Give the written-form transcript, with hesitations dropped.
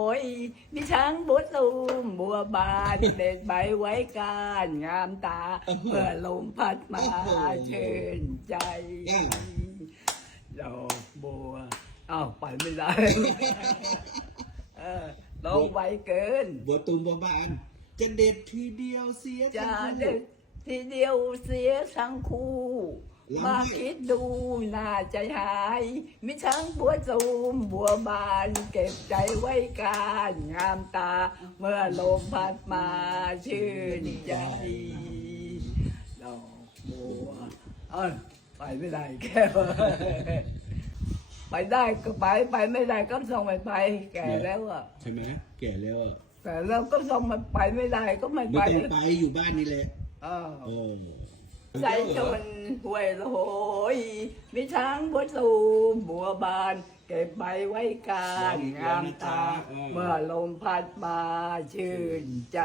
โอ้ยมีช้างบัวตูมบัวบานเด็ดใบไว้การงามตาเมื่อลมพัดมาเชิญใจดอกบัวอ้าวไปไม่ได้ลงไวเกินบัวตูมบัวบานจะเด็ดทีเดียวเสียจะทั้งเด็ดคู่ทีเดียวเสียทั้งคู่มาคิดดูน่าใจหายมิช้างบัวตูมบัวบานเก็บใจไว้การงามตาเมื่อลมพัดมาชื่นใจดอกบัวไปไม่ได้แค่ไปได้ก็ไปไม่ได้ก็ส่งไปแก่แล้วอ่ะใช่ไหมแก่แล้วอ่ะแต่เราก็ส่งมันไปไม่ได้ก็ไม่ไปไม่ต้องไปอยู่บ้านนี่แหละโอ้ใจชนห้วยโหยมีช้างบัวตูมบัวบานเก็บใบไว้การงามตาเมื่อลมพัดมาชื่นใจ